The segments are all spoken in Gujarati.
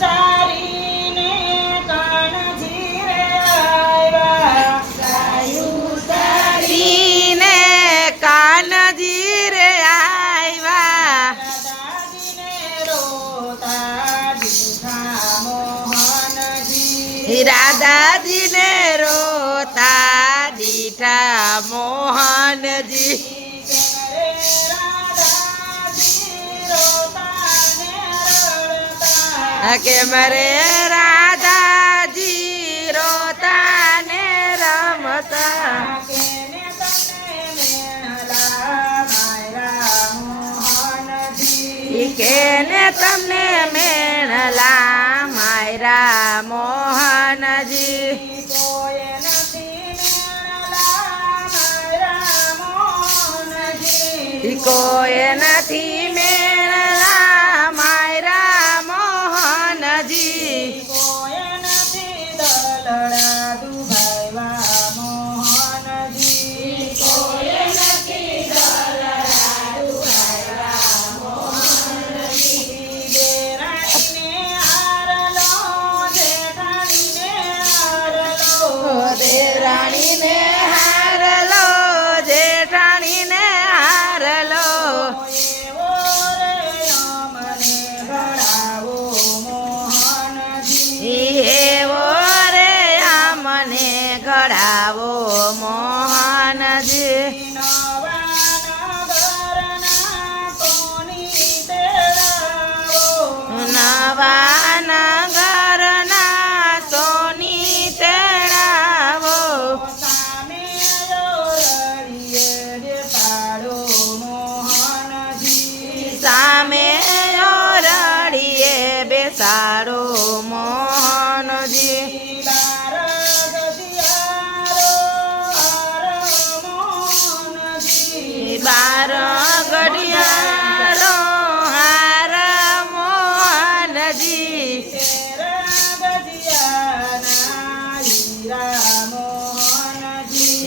સારીને કાનજી રે આવ્યા. રીને કાનજી રે આવ્યા દાદાજીને રોતા દીઠા મોહનજી કે મરે રાધાજી રોતા ને રમતા કેને તમને મેળલા માયરા મોહનજી કોઈ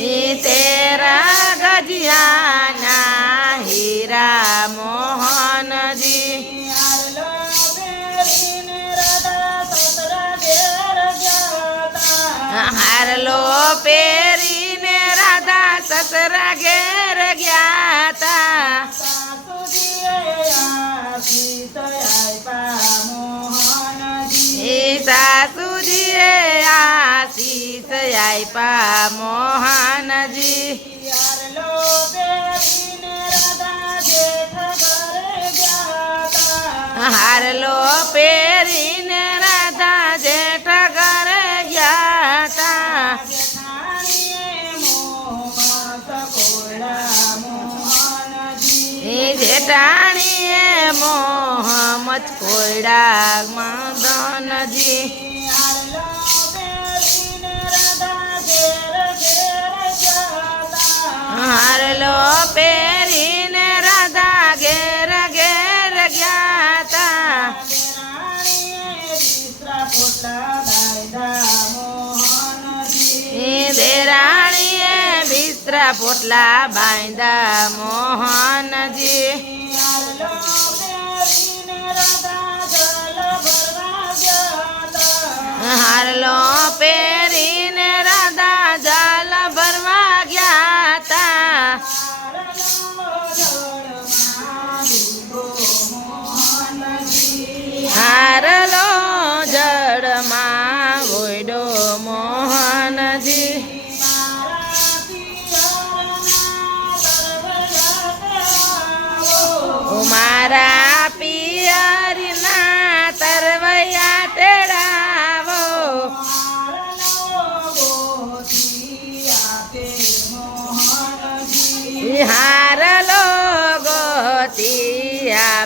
ઈ તેરા ગજિયાના હીરા મોહનજી. હારલો પહેરીને આપ્યા મોહનજી. હારલો પહેરીને રાધા જેઠ ઘરે ગયા તા. જેઠાણીએ મોહમ્મદ કોયડા મદનજી હારલો પહેરીને રાધા ઘેર ઘેર ગયા તા. દેરાણીએ બિસ્તરા પોટલા બાંધા મોહનજી.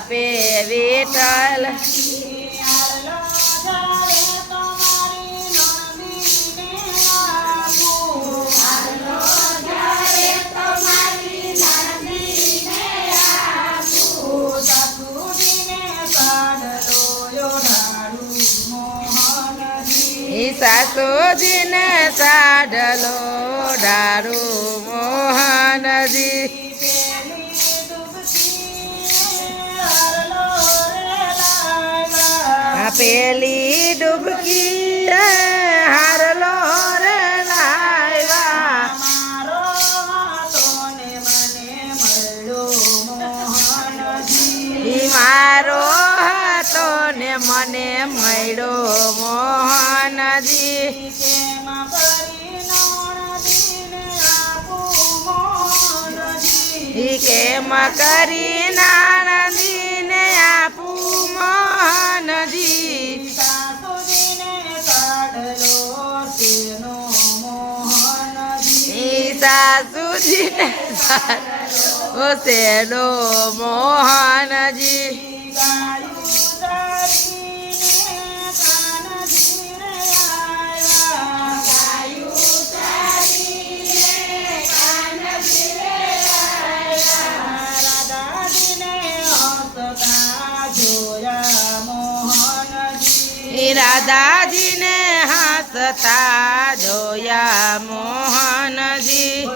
આપે વિઠ્ઠલ સાસુજીને સાડલો પેલી ડૂબકી હારલો રે લાવ્યા મારો હતો ને મને મળ્યો મોહનજી. મારો હતો ને મને મળ્યો મોહનજી. કેમ કરી નોણદીને આપું મોહનજી? કેમ કરી નાનંદીને ગાયું ચારીને કાનજી રે આવ્યા રાધાજીને હસતા જોયા મોહનજી.